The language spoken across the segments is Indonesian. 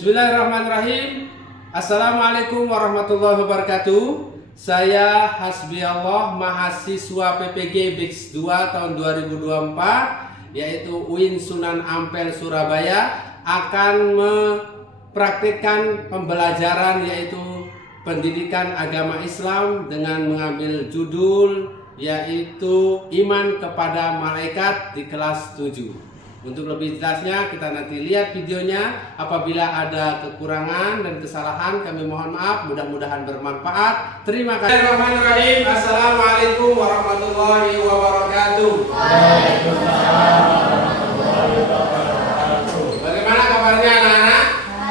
Bismillahirrahmanirrahim. Assalamualaikum warahmatullahi wabarakatuh. Saya Hasbi Allah, mahasiswa PPG BIX 2 tahun 2024, yaitu UIN Sunan Ampel Surabaya, akan mempraktikkan pembelajaran yaitu pendidikan agama Islam dengan mengambil judul yaitu Iman kepada Malaikat di kelas 7. Untuk lebih jelasnya kita nanti lihat videonya. Apabila ada kekurangan dan kesalahan kami mohon maaf, mudah-mudahan bermanfaat. Terima kasih. Bismillahirrahmanirrahim. Assalamualaikum warahmatullahi wabarakatuh. Waalaikumsalam warahmatullahi wabarakatuh. Bagaimana kabarnya anak-anak?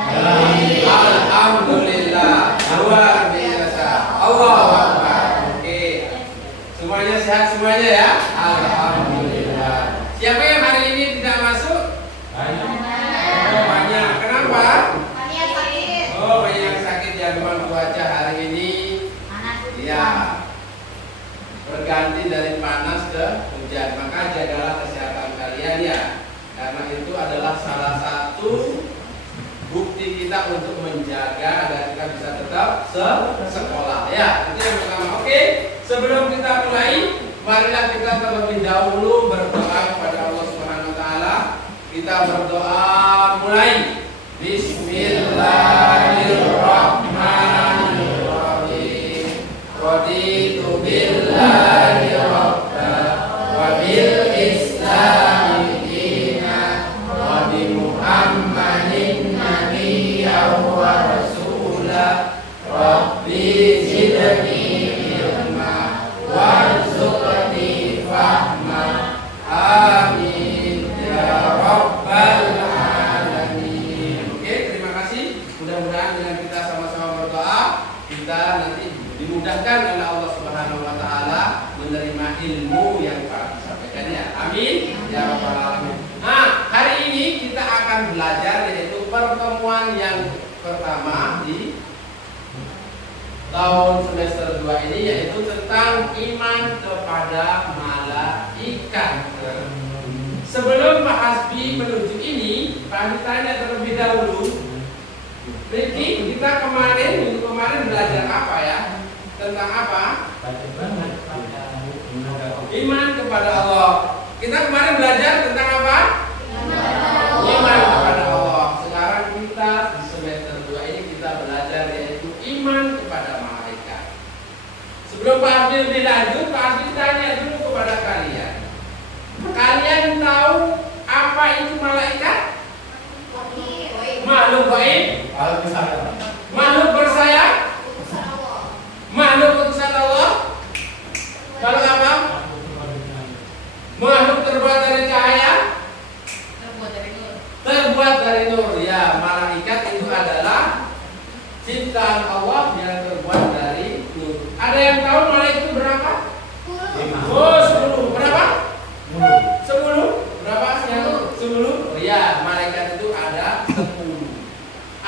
Baik. Alhamdulillah, luar biasa. Allahu Akbar. Oke. Semuanya sehat semuanya ya? Alhamdulillah. Siapa yang hari ini tidak masuk? Oh, banyak. Kenapa? Banyak sakit. Oh, banyak yang sakit ya. Memang cuaca hari ini ya berganti dari panas ke hujan. Maka jagalah kesehatan kalian ya. Karena itu adalah salah satu bukti kita untuk menjaga agar kita bisa tetap sekolah. Ya, itu yang pertama. Oke, sebelum kita mulai, marilah kita terlebih dahulu berdoa kepada Allah Subhanahu wa taala. Kita berdoa mulai. Bismillahirrahmanirrahim. Raditu billahi rabban wa bil islami dinan wa bi Muhammadin nabiyyan wa rasulah. Rabbi zidni ilma warzuqni fahma. Amin ya rabbal alamin. Oke, terima kasih. Mudah-mudahan dengan kita sama-sama berdoa, kita nanti dimudahkan oleh Allah Subhanahu wa taala menerima ilmu yang Pak sampaikan ya. Amin ya rabbal alamin. Nah, hari ini kita akan belajar yaitu pertemuan yang pertama di tahun semester 2 ini, yaitu tentang iman kepada malaikat. Sebelum Pak Hasbi menuju ini, Pak Hasbi tanya terlebih dahulu, Riki, kita minggu kemarin belajar apa ya? Tentang apa? Iman kepada Allah. Kita kemarin belajar tentang apa? Iman kepada Allah. Sekarang kita di semester 2 ini kita belajar yaitu iman kepada malaikat. Sebelum Pak Hasbi lebih lanjut, Pak Hasbi tanya dulu kepada kalian. Kalian tahu apa itu malaikat? Makhluk gaib? Makhluk bersayap? Makhluk utusan Allah? Kalau apa? Makhluk terbuat dari cahaya? Terbuat dari nur. Ya, malaikat itu adalah ciptaan Allah yang terbuat dari nur. Ada yang tahu malaikat itu berapa? 10. Berapa? 10. Berapa yang 10? Ya, malaikat itu ada 10.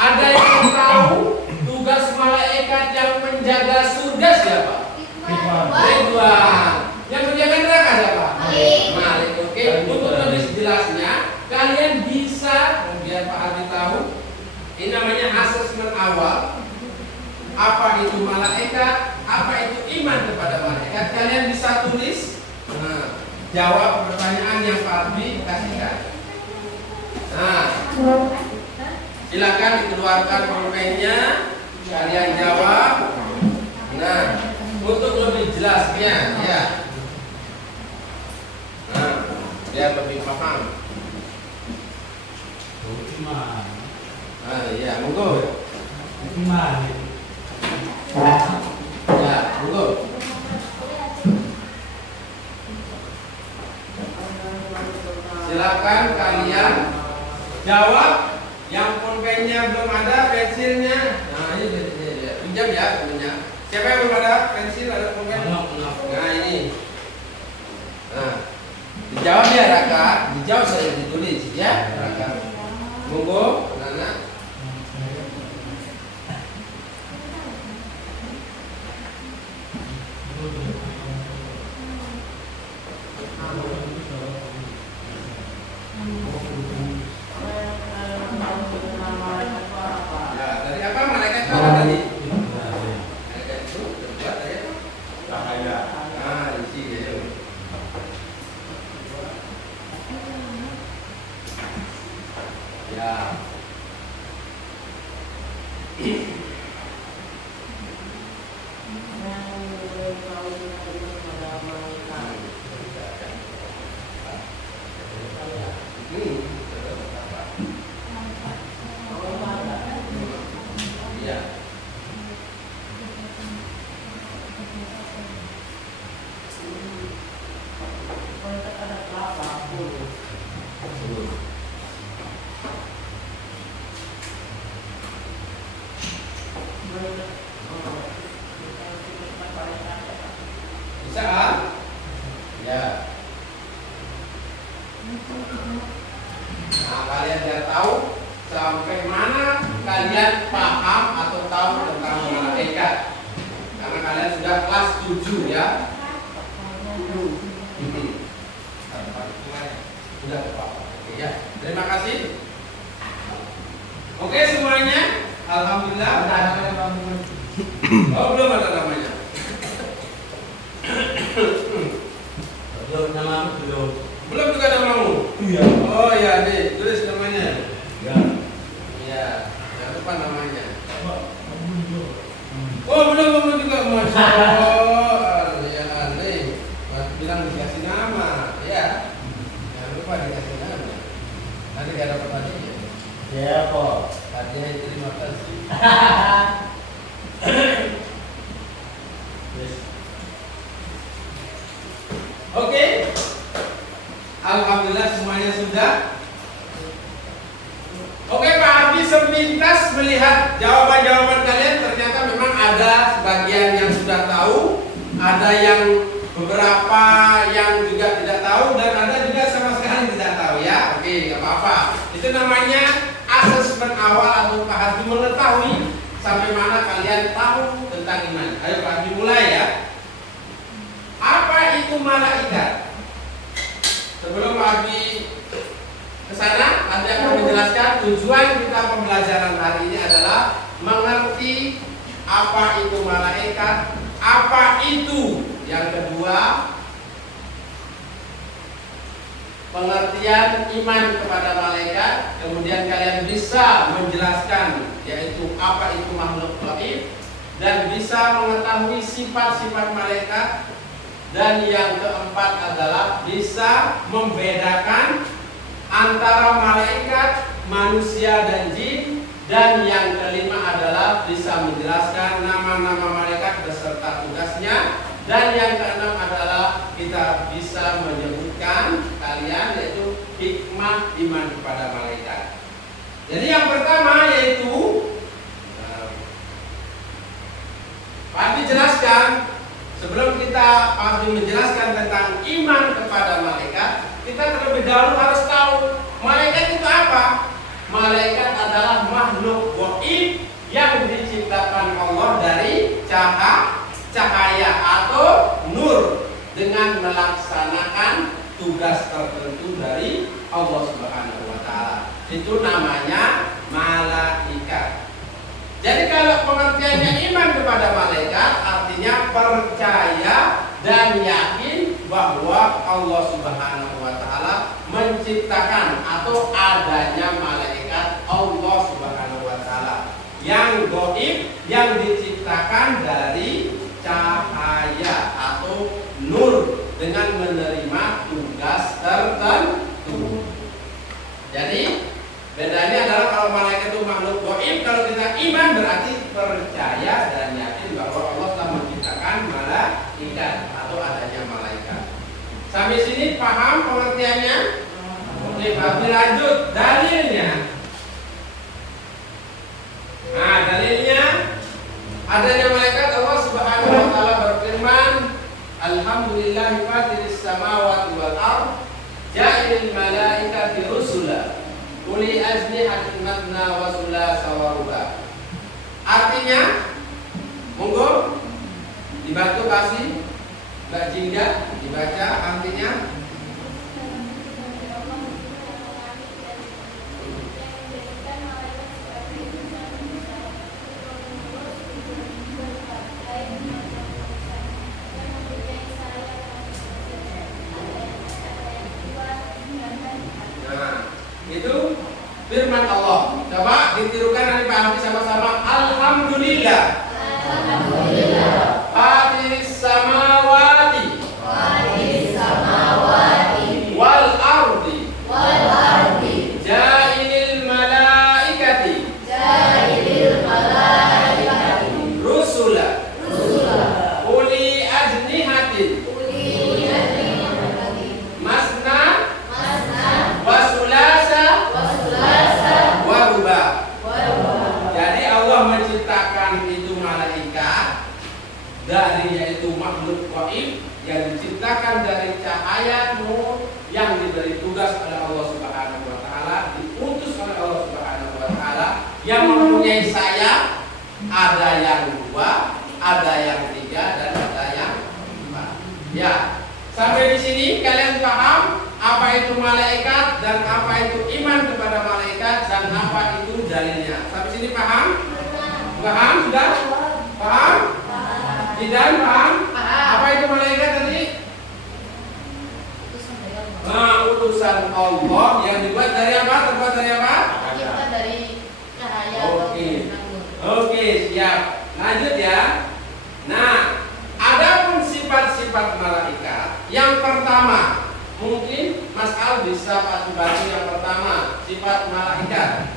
Ada yang tahu tugas malaikat yang menjaga surga siapa? Ridwan. Yang menjaga neraka siapa? Malik. Oke, untuk lebih jelasnya kalian bisa, biar Pak Adi tahu, ini namanya asesmen awal. Apa itu malaikat? Apa itu iman kepada malaikat? Kalian bisa tulis. Nah, jawab pertanyaan yang Pak Adi kasihkan. Nah, silakan dikeluarkan pulpennya, kalian jawab. Nah, untuk lebih jelasnya, ya. Nah, biar lebih paham. Ya, monggo. Ya, monggo. Silakan kalian jawab. Yang pulpennya belum ada, pensilnya. Nah, ini pinjam ya temennya. Siapa yang belum ada pensil, ada pulpen? Nah, ini. Nah, dijawab ya Raka. Dijawab saya ditulis ya Raka. Monggo, Nana. Iya. Bisa kan? Ya. Nah, kalian sudah tahu sampai mana kalian paham atau tahu tentang malaikat? Karena kalian sudah kelas 7 ya. Sudah tepat. Oke ya. Terima kasih. Oke semuanya. Alhamdulillah. Oh belum ada namanya. Belum juga namamu. Iya. Oh ya nih tulis namanya. Ya. Iya. Jangan lupa namanya. Oh belum juga mas. Oh ya aneh. Mas bilang dikasih nama. Ya. Jangan lupa dikasih nama. Nanti gak dapat hadiah. Ya kok. Hadiah terima kasih. Yes. Oke. Alhamdulillah semuanya sudah. Oke Pak Habib sepintas melihat jawaban-jawaban kalian ternyata memang ada sebagian yang sudah tahu, ada yang beberapa yang juga tidak tahu dan ada juga sama sekali tidak tahu ya. Oke, nggak apa-apa. Itu namanya asesmen awal atau Pak Habib mengetahui sampai mana kalian tahu tentang iman. Ayo Pak Habib mulai ya. Apa itu malaikat? Sebelum Pak Habib ke sana, nanti akan menjelaskan tujuan kita pembelajaran hari ini adalah mengerti apa itu malaikat, apa itu yang kedua, pengertian iman kepada malaikat, kemudian kalian bisa menjelaskan yaitu apa itu makhluk gaib dan bisa mengetahui sifat-sifat malaikat. Dan yang keempat adalah bisa membedakan antara malaikat, manusia dan jin. Dan yang kelima adalah bisa menjelaskan nama-nama malaikat beserta tugasnya. Dan yang keenam adalah kita bisa menyebutkan kalian yaitu hikmah iman kepada malaikat. Jadi yang pertama yaitu Pak jelaskan. Sebelum kita pasti menjelaskan tentang iman kepada malaikat, kita terlebih dahulu harus tahu malaikat itu apa. Malaikat adalah makhluk gaib yang diciptakan Allah dari cahaya atau nur dengan melaksanakan tugas tertentu dari Allah Subhanahu wa taala. Itu namanya malaikat. Jadi kalau pengertiannya iman kepada malaikat artinya percaya dan yakin bahwa Allah Subhanahu wa taala menciptakan atau adanya malaikat Allah Subhanahu wa taala yang gaib yang diciptakan dari cahaya atau nur dengan menerima tugas tertentu. Jadi bedanya adalah kalau malaikat itu makhluk gaib, kalau kita iman berarti percaya dan yakin bahwa Allah telah menciptakan malaikat atau adanya malaikat. Sampai sini paham pengertiannya? Oke, Pak lanjut dalilnya. Nah, dalilnya adanya malaikat Allah Subhanahu wa taala berfirman, Alhamdulillahi fatiris samawati wal ardh, ja'ilil malaikati rusula uli ajnihatin matna wa sulasa wa ruba. Artinya, monggo dibantu kasih Mbak Jingga dibaca artinya. Nah, itu firman Allah. Coba ditirukan dari Pak Hamdi sama-sama. Alhamdulillah. Fatiris samawati wal ardi Ja'ilil malaikati rusula uli ajnihatin masna wasulasa waruba. Jadi Allah menciptakan itu malaikat dari yaitu makhluk gaib yang diciptakan dari cahaya nur yang diberi tugas oleh Allah Subhanahu wa taala, diutus oleh Allah Subhanahu wa taala, yang mempunyai sayap, ada yang 2, ada yang 3 dan ada yang 4. Ya. Sampai di sini kalian paham apa itu malaikat dan apa itu iman kepada malaikat dan apa itu dalilnya. Sampai sini paham? Paham sudah? Paham? Tidak paham? Apa itu malaikat tadi? Utusan Allah yang dibuat dari apa? Terbuat dari apa? Tercipta dari cahaya Oke. atau Oke, siap. Lanjut ya. Nah, adapun sifat-sifat malaikat. Yang pertama, mungkin Mas Al bisa Pak bantu yang pertama, sifat malaikat.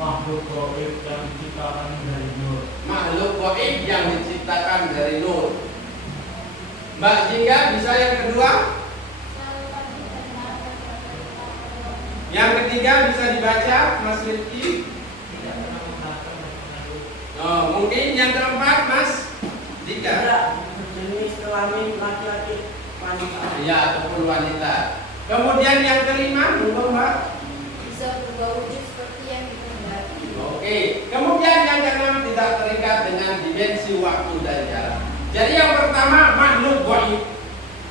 Makhluk gaib yang diciptakan dari nur. Makhluk gaib yang diciptakan dari nur. Mbak Jingga bisa yang kedua? Yang ketiga bisa dibaca Mas Rifki. Oh, mungkin yang keempat Mas Jingga. Jenis kelamin laki-laki wanita. Ya, ataupun wanita. Kemudian yang kelima, monggo Mbak. bisa berubah wujud seperti yang dikehendaki. Oke. Kemudian yang keenam tidak terikat dengan dimensi waktu dan jarak. Jadi yang pertama makhluk gaib.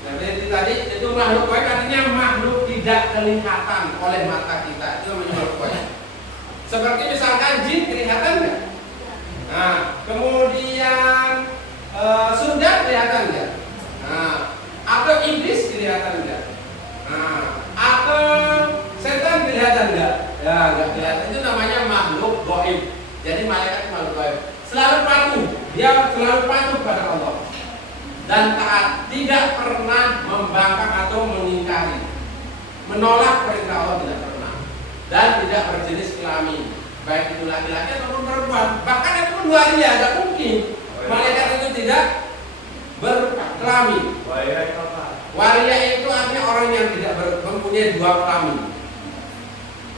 Nah, tadi itu makhluk gaib artinya makhluk tidak kelihatan oleh mata kita. Itu namanya makhluk gaib. Seperti misalkan jin kelihatan nggak? Nah, kemudian surga kelihatan nggak? Nah, atau iblis kelihatan nggak? Nah, atau setan kelihatan nggak? Ya, nggak kelihatan. Itu namanya makhluk gaib. Jadi malaikat makhluk gaib. Selalu patuh, dia selalu patuh pada Allah dan taat, tidak pernah membangkang atau mengingkari, menolak perintah Allah tidak pernah, dan tidak berjenis kelamin, baik itu laki-laki ataupun perempuan. Bahkan itu pun waria, tidak mungkin malaikat itu tidak berkelamin. Waria itu artinya orang yang tidak mempunyai 2 kelamin.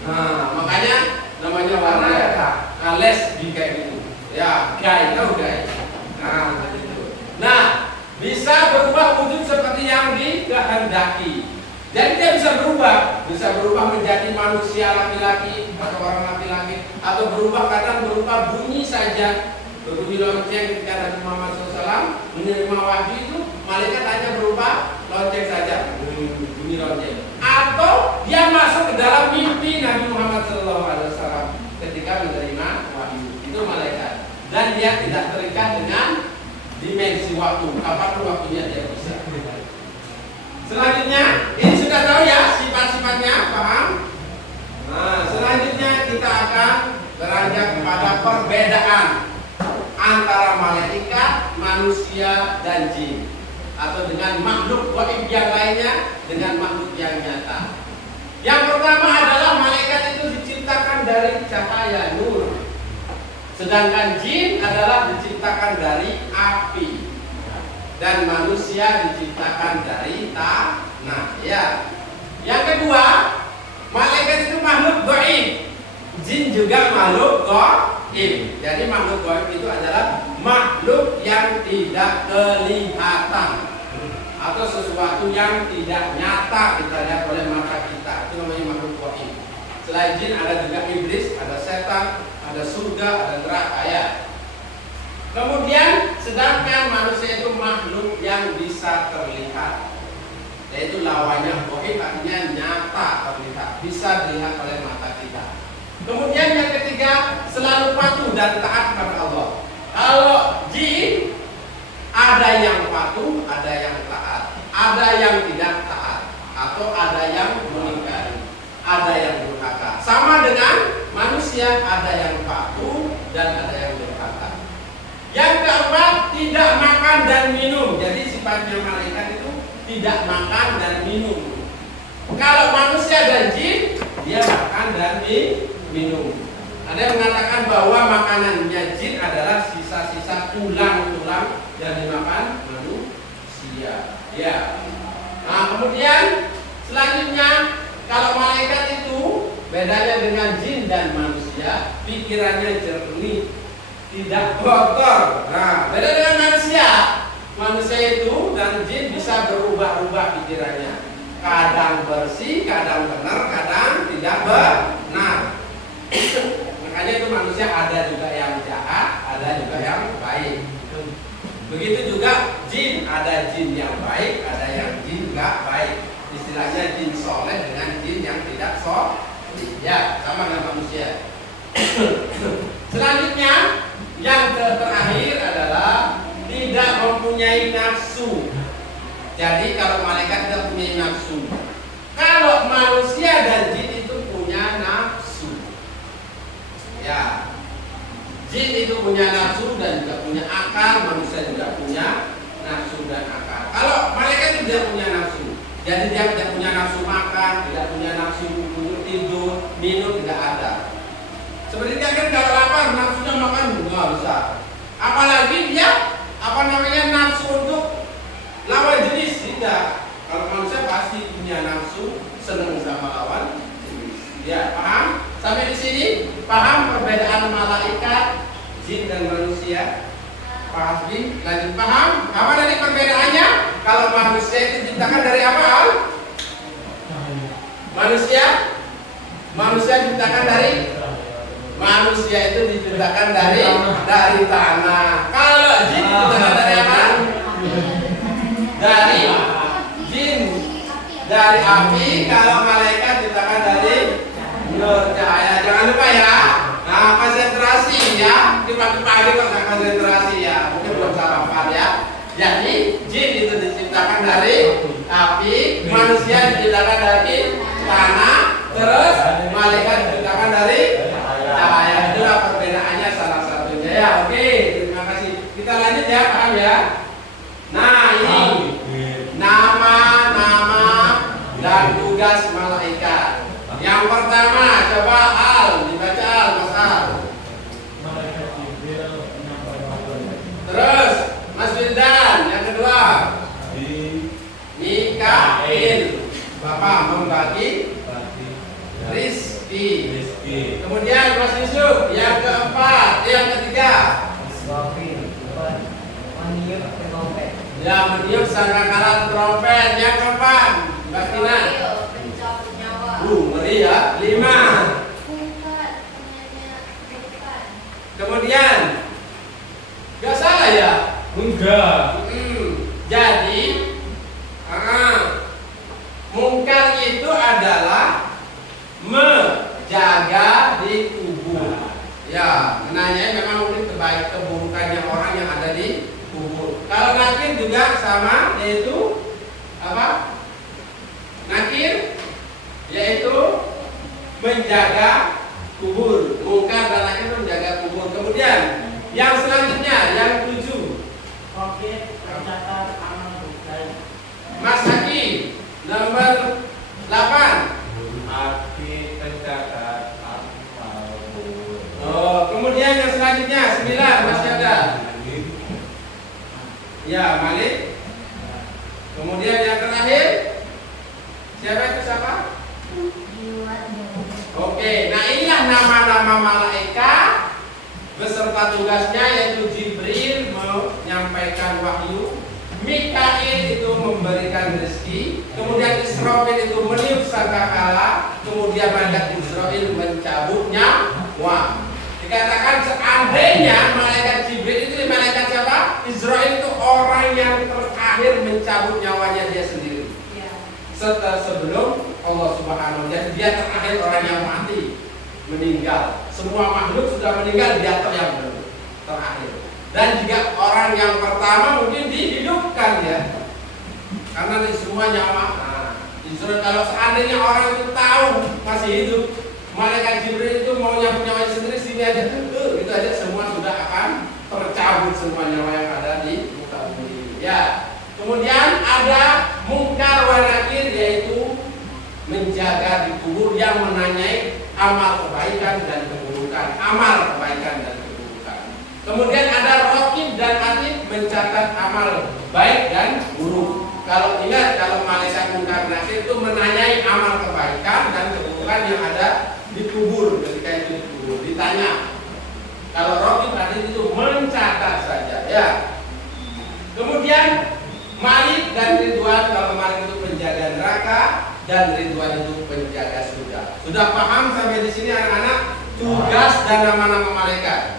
Nah, makanya namanya waria. Nah, lesbi kayak gitu. Ya, gay, tahu gay. Nah, gitu. Nah, bisa berubah wujud seperti yang dikehendaki. Jadi dia bisa berubah menjadi manusia laki-laki atau orang laki-laki, atau berubah kadang berupa bunyi saja. Berbunyi lonceng ketika Nabi Muhammad SAW menerima wahyu itu, malaikat hanya berupa lonceng saja, bunyi lonceng. Atau dia masuk ke dalam mimpi Nabi Muhammad SAW ketika menerima wahyu, itu malaikat. Dan dia tidak terikat dengan dimensi waktu, kapan waktunya dia bisa. Selanjutnya, ini sudah tahu ya sifat-sifatnya, paham? Nah, selanjutnya kita akan beranjak kepada perbedaan antara malaikat, manusia, dan jin, atau dengan makhluk gaib yang lainnya dengan makhluk yang nyata. Yang pertama adalah malaikat itu diciptakan dari cahaya nur, sedangkan jin adalah diciptakan dari api, dan manusia diciptakan dari tanah. Ya. Yang kedua, malaikat itu makhluk gaib, jin juga makhluk gaib. Jadi makhluk gaib itu adalah makhluk yang tidak kelihatan atau sesuatu yang tidak nyata kita lihat oleh mata kita. Itu namanya makhluk gaib. Selain jin ada juga iblis, ada setan, ada surga, ada neraka ya. Kemudian sedangkan manusia itu makhluk yang bisa terlihat, yaitu lawannya gaib, artinya nyata terlihat, bisa dilihat oleh mata kita. Kemudian yang ketiga, selalu patuh dan taat kepada Allah. Kalau jin ada yang patuh, ada yang taat, ada yang tidak taat, atau ada yang mengingkari, ada yang durhaka. Sama dengan manusia, ada yang patuh dan ada yang durhaka. tidak makan dan minum. Jadi sifatnya malaikat itu tidak makan dan minum. Kalau manusia dan jin, dia makan dan minum. Ada yang mengatakan bahwa makanannya jin adalah sisa-sisa tulang-tulang yang dimakan manusia. Ya. Nah, kemudian selanjutnya kalau malaikat itu bedanya dengan jin dan manusia, pikirannya jernih, tidak kotor. Nah, beda dengan manusia. Manusia itu dan jin bisa berubah-ubah pikirannya. Kadang bersih, kadang benar, kadang tidak benar. Makanya itu manusia ada juga yang jahat, ada juga yang baik. Begitu juga jin, ada jin yang baik, ada yang jin nggak baik. Istilahnya jin soleh dengan jin yang tidak soleh. Ya, sama dengan manusia. Selanjutnya, yang terakhir adalah tidak mempunyai nafsu. Jadi kalau malaikat tidak punya nafsu. Kalau manusia dan jin itu punya nafsu. Ya, jin itu punya nafsu dan juga punya akal, manusia juga punya nafsu dan akal. Kalau malaikat tidak punya nafsu, jadi dia tidak punya nafsu makan, tidak punya nafsu tidur, minum, tidak ada. Seperti dia kan kalau lapar nafsunya makan nggak bisa. Apalagi dia nafsu untuk lawan jenis, tidak. Kalau manusia pasti punya nafsu senang sama lawan jenis. Ya, paham? Sampai di sini paham perbedaan malaikat, jin dan manusia? Pak Hasbi, lanjut paham? Apa dari perbedaannya? Kalau manusia itu diciptakan dari apa, Al? Manusia diciptakan dari dari tanah. Kalau jin diciptakan dari apa? Dari jin, dari api. Kalau malaikat diciptakan dari nur cahaya. Jangan lupa ya. Nah, konsentrasi ya. Di pagi-pagi kok nggak konsentrasi ya. Mungkin belum sarapan ya. Jadi jin itu diciptakan dari api, manusia diciptakan dari tanah, terus malaikat diciptakan dari cahaya. Itulah perbedaannya salah satunya ya. Oke, terima kasih. Kita lanjut ya, paham ya? Nah, ini nama-nama dan tugas malaikat. Yang pertama, coba Al, dibaca Al, Mas Al. Malaikat Jibril menyampaikan. Terus Mas Wildan, yang kedua Mikail, Bapak membagi rizki. Kemudian Mas Yusuf, yang keempat, yang ketiga ya meniup sangkakala trompet. Yang keempat Mbak Tina, pencabut nyawa. ngeri ya. 5. Bukan, penyanyi bukan. Kemudian gak salah ya? Enggak. Jadi mungkar itu adalah menjaga di kubur. Ya, nanya memang mungkin keburukannya orang yang ada di kubur. Kalau nakir juga sama, yaitu apa? Nakir yaitu menjaga kubur. Mungkar dan nakir itu menjaga kubur. Kemudian yang selanjutnya, yang 7. Oke, tercatat amal baik. Mas Haki, nomor 8. Api pencatat amal. Oh, kemudian yang selanjutnya 9, masih ada. Ya, Malik. Kemudian yang terakhir, siapa itu siapa? Oke, nah inilah nama-nama malaikat beserta tugasnya, yaitu Jibril menyampaikan wahyu, Mikail itu memberikan rezeki, kemudian Israfil itu meniup sangkakala, kemudian malaikat Israfil mencabut nyawa. Dikatakan seandainya malaikat Jibril itu malaikat siapa? Israfil itu orang yang terakhir mencabut nyawanya dia sendiri. Sebelum Allah Subhanahu wa Ta'ala, dia terakhir orang yang mati, meninggal. Semua makhluk sudah meninggal, dia yang terakhir. Dan juga orang yang pertama mungkin dihidupkan ya, karena semua nyawa. Israfil kalau seandainya orang itu tahu masih hidup, malaikat Jibril itu mau nyambut nyawanya sendiri, sini aja, gitu aja semua sudah akan tercabut semua nyawa yang ada di Ya. Kemudian ada mungkar wa nakir, yaitu menjaga di kubur yang menanyai amal kebaikan dan keburukan, amal kebaikan dan keburukan. Kemudian ada raqib dan atid, mencatat amal baik dan buruk. Kalau ingat, kalau malaikat mungkar nakir itu menanyai amal kebaikan dan keburukan yang ada di kubur ketika itu dikubur, ditanya. Kalau raqib atid itu mencatat saja, ya. Kemudian Malik dan Ridwan, kalau Malik itu penjaga neraka dan Ridwan itu penjaga surga. Sudah paham sampai di sini anak-anak tugas dan nama-nama malaikat?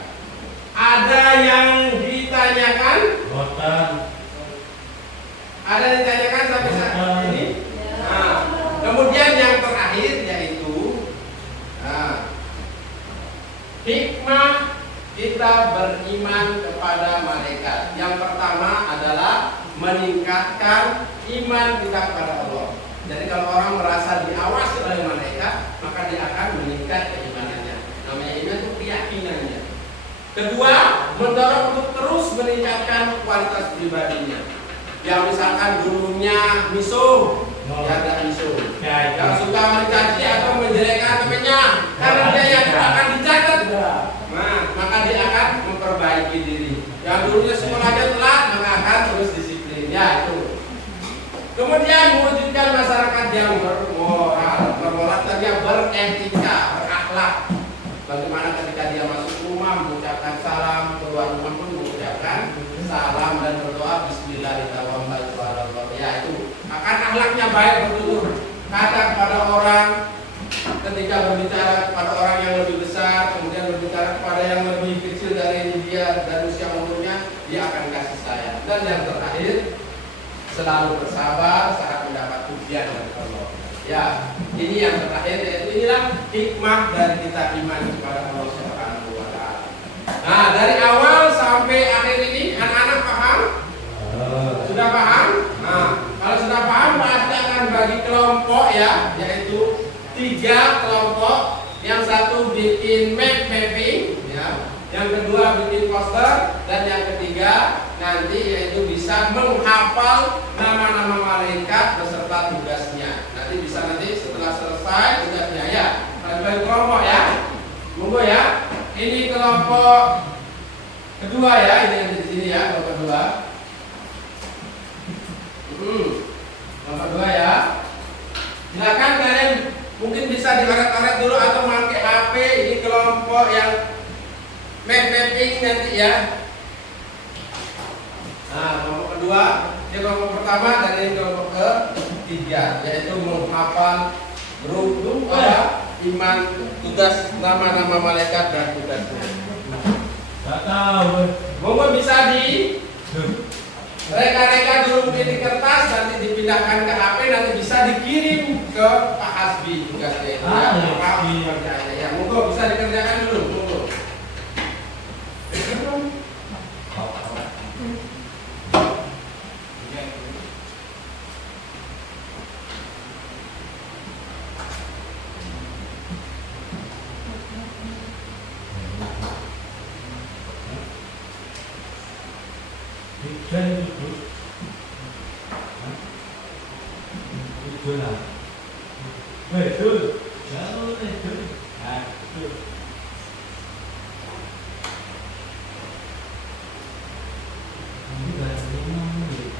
Ada yang ditanyakan? Botan. Ada yang ditanyakan sampai saat ini? Nah, kemudian yang terakhir yaitu hikmah kita beriman kepada malaikat. Yang pertama adalah meningkatkan iman kita kepada Allah. Jadi kalau orang merasa diawasi oleh malaikat, maka dia akan meningkat keimanannya. Namanya iman itu keyakinannya. Kedua, mendorong untuk terus meningkatkan kualitas pribadinya. Yang misalkan dulunya misuh, jaga misuh. Yang suka mencaci atau menjelekkan temannya, karena dia yang akan dicatat. Nah, maka dia akan memperbaiki diri. Yang dulunya sekolahnya telat, maka akan terus disiplin. Ya, itu. Kemudian mewujudkan masyarakat yang bermoral, yang beretika, berakhlak. Bagaimana ketika dia masuk rumah mengucapkan salam, keluar rumah pun mengucapkan salam dan berdoa Bismillahirrahmanirrahim. Ya, itu akan akhlaknya baik, bertutur kata kepada orang, ketika berbicara kepada orang yang lebih besar, kemudian berbicara kepada yang lebih kecil dari dia dan usia umurnya, dia akan kasih sayang. Dan yang terakhir, selalu bersabar saat mendapat ujian dari Allah. Ya, ini yang terakhir, yaitu inilah hikmah dari kita iman kepada Allah Subhanahu wa Ta'ala. Nah, dari awal sampai akhir ini anak-anak paham? Sudah paham? Nah, kalau sudah paham pasti akan bagi kelompok ya, yaitu 3 kelompok. Yang satu bikin map mapping ya, yang kedua bikin poster, dan yang ketiga nanti yaitu bisa menghafal nama-nama malaikat beserta tugasnya. Nanti bisa setelah selesai tugasnya ya. Bagi kelompok ya. Monggo ya. Ini kelompok kedua ya, ini yang di sini ya, kelompok kedua. Kelompok kedua ya. Silakan kalian mungkin bisa dioret-oret dulu atau pakai HP. Ini kelompok yang mapping nanti ya. Nah, kelompok kedua, ini kelompok pertama dan ini kelompok ketiga, yaitu menghafal berhubung pada iman, tugas nama-nama malaikat dan tugasnya. Gak tahu. Monggo bisa di reka-reka dulu mungkin di kertas, nanti dipindahkan ke HP, nanti bisa dikirim ke Pak Hasbi tugasnya. Ya, monggo bisa dikerjakan dulu, monggo. Itu lah. Betul. Jauh betul. Betul. Ini bahasa Inggris.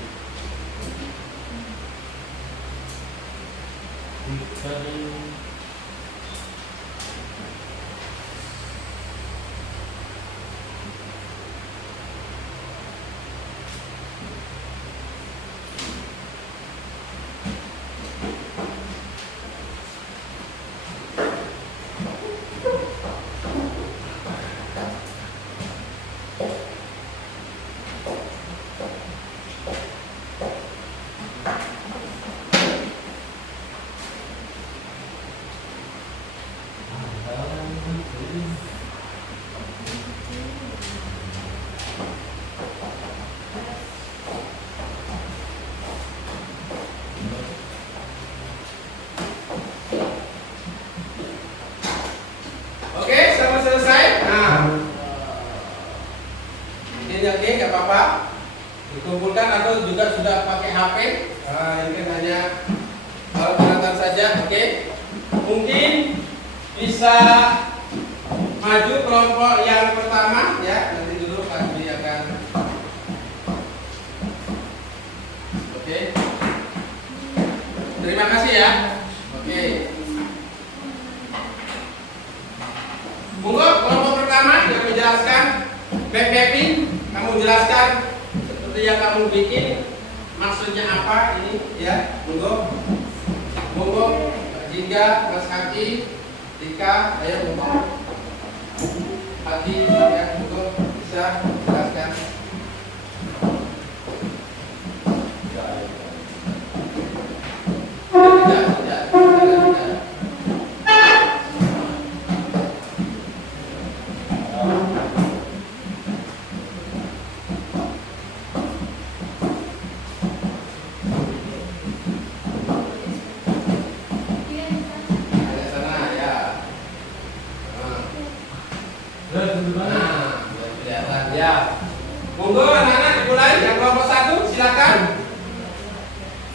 Oke, sampai selesai. Nah, ini oke, nggak apa-apa. Dikumpulkan atau HP. Ini kan hanya peralatan saja. Oke. Mungkin bisa maju kelompok yang pertama ya. Nanti dulu Pak Dwi akan. Oke. Terima kasih ya. Oke. Monggo kelompok pertama yang menjelaskan. Pepin, kamu jelaskan seperti yang kamu bikin maksudnya apa ini ya. Monggo. Monggo Mbak Jingga, Mas Haki, Dika, ayo monggo. Haki ya, monggo bisa jelaskan. Tidak. Ada sana ya. Nah, kelihatan ya. Monggo anak-anak dimulai yang kelompok 1 silakan.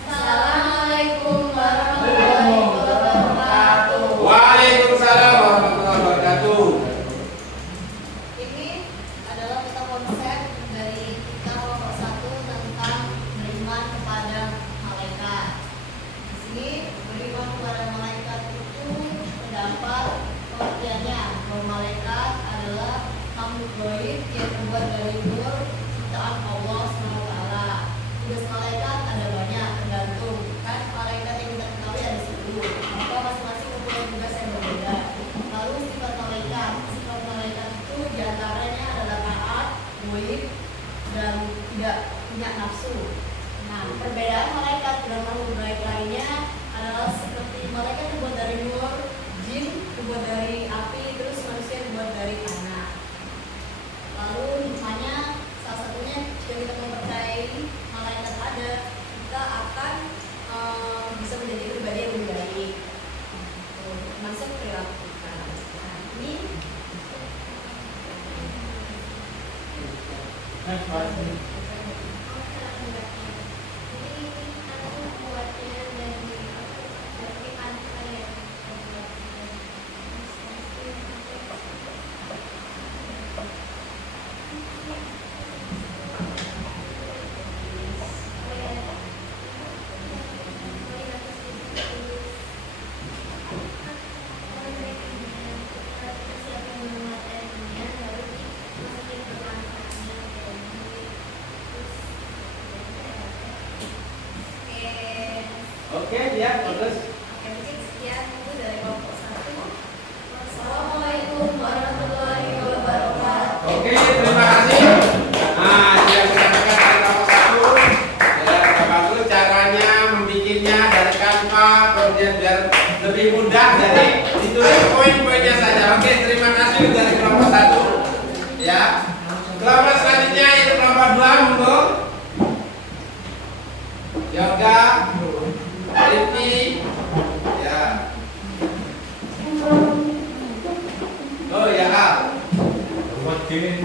Assalamualaikum warahmatullahi wabarakatuh. Waalaikumsalam warahmatullahi wabarakatuh. Ini adalah kita konsep dari kita kelompok 1 tentang beriman kepada malaikat. Di sini beriman kepada malaikat itu terdapat pengertiannya bahwa malaikat adalah makhluk gaib yang terbuat dari nur ciptaan Allah SWT. Tugas malaikat ada banyak, tergantung kan malaikat yang kita ketahui ada 10, maka masing-masing mempunyai tugas yang berbeda. Lalu sifat malaikat itu diantaranya adalah taat, muib, dan tidak punya nafsu. Nah, perbedaan malaikat dengan makhluk gaib lainnya adalah seperti malaikat terbuat dari nur, jin terbuat dari api, terus manusia terbuat dari tanah. Lalu hikmahnya salah satunya jika kita mempercayai malaikat ada, kita akan bisa menjadi pribadi yang lebih baik. Masuk perilaku kita. Nah, ini Oke, ya, bagus. sekian itu dari kelompok 1. Assalamualaikum warahmatullahi wabarakatuh. Oke, terima kasih. Nah, yang kita katakan kelompok 1 ya, bagus caranya membikinnya dari Canva, kemudian biar lebih mudah dari ditulis poin-poinnya saja. Oke, terima kasih dari kelompok 1. Ya. Kelompok selanjutnya itu kelompok 2, monggo. Yoga, Rifki, ya. Oh ya, Al. Mungkin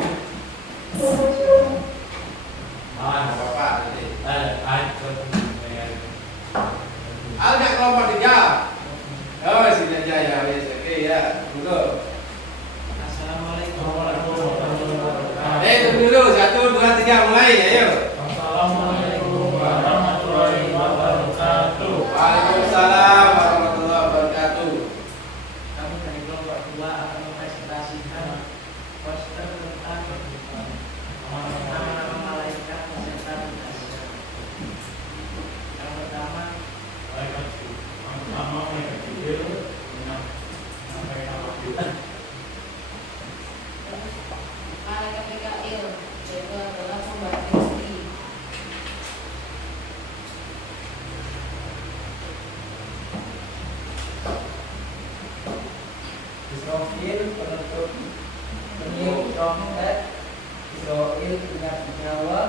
Apa-apa. ada Al nggak kelompok 3. Oh, sini aja ya, wes. Oke ya, monggo. Assalamualaikum warahmatullahi wabarakatuh. Tunggu dulu, 1, 2, 3, mulai, ayo. Assalamualaikum warahmatullahi wabarakatuh. Waalaikumsalam warahmatullahi wabarakatuh. Kami dari kelompok 2 akan mempresentasikan poster tentang nama-nama malaikat beserta tugasnya. Yang pertama, malaikat Mikail, yaitu adalah pembantu istri. Israfil penutup meniup trompet, Israfil punya nyawa,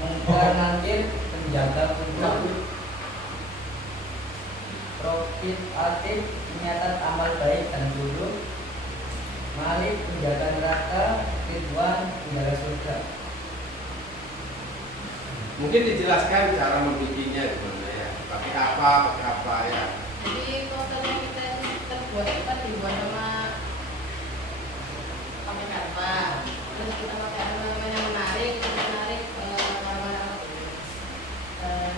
Munkar Nakir penjaga kubur, Profit Atif penyatat amal baik dan buruk, Malik penjaga neraka, Ridwan penjaga surga. Mungkin dijelaskan cara membikinnya gimana ya. Pakai apa ya. Jadi posternya kita ini terbuat itu kan dibuat sama pakai kanva. Terus kita pakai elemen yang menarik warna-warna dan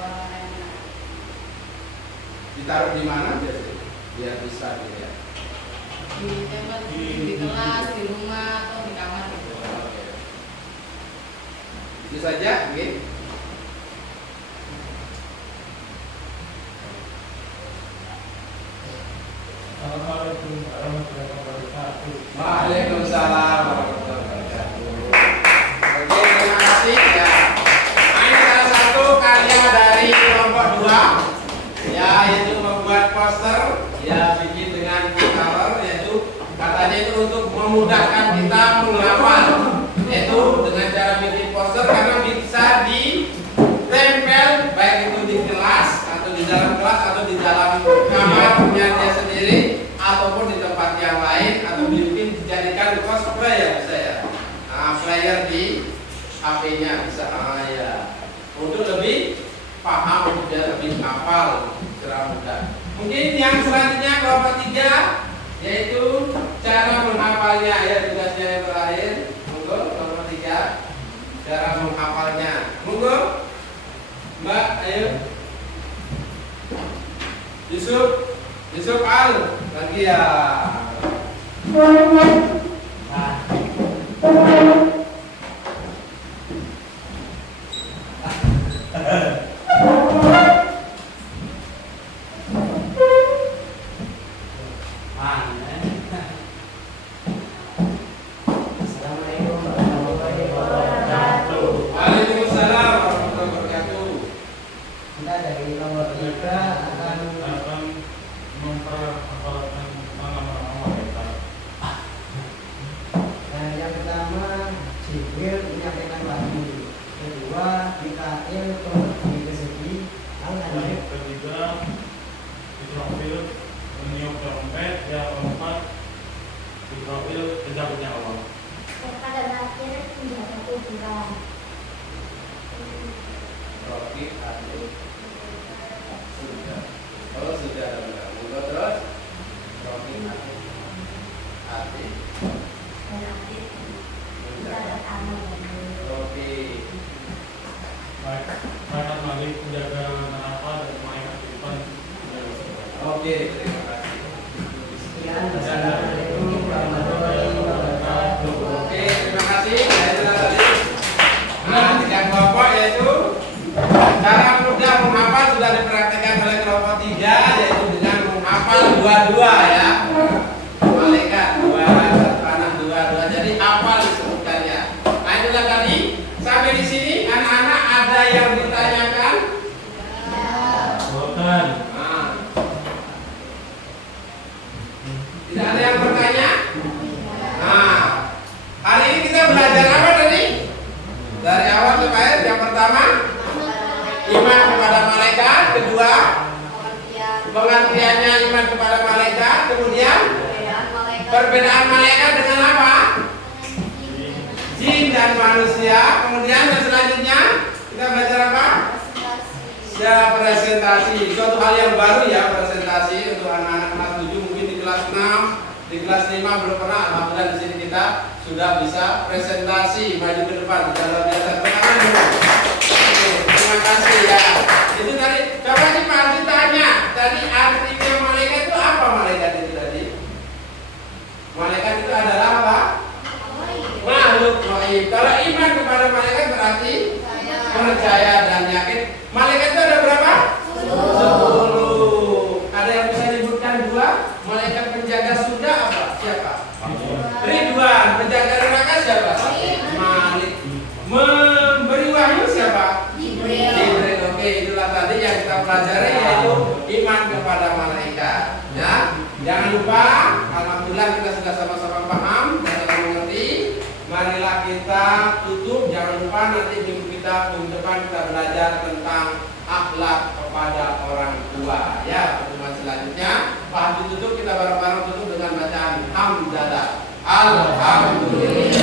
warna yang menarik. Ditaruh di mana biasanya? Biar bisa dilihat. Di kelas, di rumah atau di kamar gitu. Oke. Itu saja, mungkin. Assalamualaikum warahmatullahi wabarakatuh. Waalaikumsalam warahmatullahi wabarakatuh. Oke, terima kasih ya. Nah, ini salah satu karya dari kelompok 2 ya, yaitu membuat poster ya, bikin dengan color, yaitu katanya itu untuk memudahkan kita menghafal, yaitu dengan cara bikin poster karena bisa ditempel baik itu di kelas atau di dalam kelas atau di dalam kamarnya dia sendiri ataupun di tempat yang lain, atau mungkin dijadikan cosplay ya, bisa ya. Nah, player di HP-nya bisa ya. Untuk lebih paham, untuk biar lebih hafal secara mudah. Mungkin yang selanjutnya kelompok 3 yaitu cara menghafalnya ya, tugasnya yang terakhir. Monggo kelompok 3 cara menghafalnya. Monggo Mbak, ayo. Yusuf Al lagi ya. Assalamualaikum warahmatullahi wabarakatuh. Waalaikumsalam warahmatullahi wabarakatuh. Kita dari nomor 3 akan Memperhafalkan nama-nama mereka. yang pertama Jibril menyampaikan wahyu, kedua Mikail berbagi rezeki, Yang ketiga Israfil meniup trompet. Yang keempat Israfil pencabut nyawa. Pada terakhir menjaga kuburan. Rocky Adik sudah. Oh sudah benar. Monggo terus. Rocky Adik. Oke. Baik, Malaikat Malik menjaga neraka dan malaikat kehidupan menjaga surga. Oke, terima kasih. Sekian, wassalamualaikum warahmatullahi wabarakatuh. Oke, terima kasih. Ya, itulah tadi. Nah, 3 kelompok yaitu cara mudah menghafal sudah dipraktikkan oleh kelompok 3, yaitu dengan menghafal 22 ya. Malaikat 2, anak 2. Jadi hafal disebutkannya. Nah, itulah tadi. Sampai di sini anak-anak ada yang ditanyakan? Bukan. Nah. Tidak ada yang bertanya? Nah, hari ini kita belajar apa tadi? Dari awal sampai akhir. Yang pertama, iman kepada malaikat. Kedua, pengertiannya iman kepada malaikat. Kemudian, perbedaan malaikat dengan apa? Jin dan manusia. Kemudian yang selanjutnya kita belajar apa? Ya, presentasi. Suatu hal yang baru ya, presentasi untuk anak-anak kelas 7, mungkin di kelas 6, di kelas 5 belum pernah. Alhamdulillah di sini kita sudah bisa presentasi, maju ke depan. Sudah luar biasa. Oke, terima kasih ya. Itu tadi. Coba sih Pak ditanya. Tadi artinya malaikat itu apa? Malaikat itu tadi? Malaikat itu adalah apa? Makhluk gaib. Kalau iman kepada malaikat berarti percaya dan yakin. Malaikat itu ada berapa? 10. Ada yang bisa disebutkan 2? Malaikat penjaga surga apa? Siapa? Ridwan. Penjaga neraka siapa? Malik. Memberi wahyu siapa? Jibril. Oke, itulah tadi yang kita pelajari, yaitu iman kepada malaikat. Ya, jangan lupa. Alhamdulillah kita sudah sama-sama paham dan mengerti. Marilah kita tutup. Jangan lupa nanti minggu depan kita belajar tentang akhlak kepada orang tua. Ya, pertemuan selanjutnya. Pas ditutup kita bareng-bareng tutup dengan bacaan hamdalah. Alhamdulillah.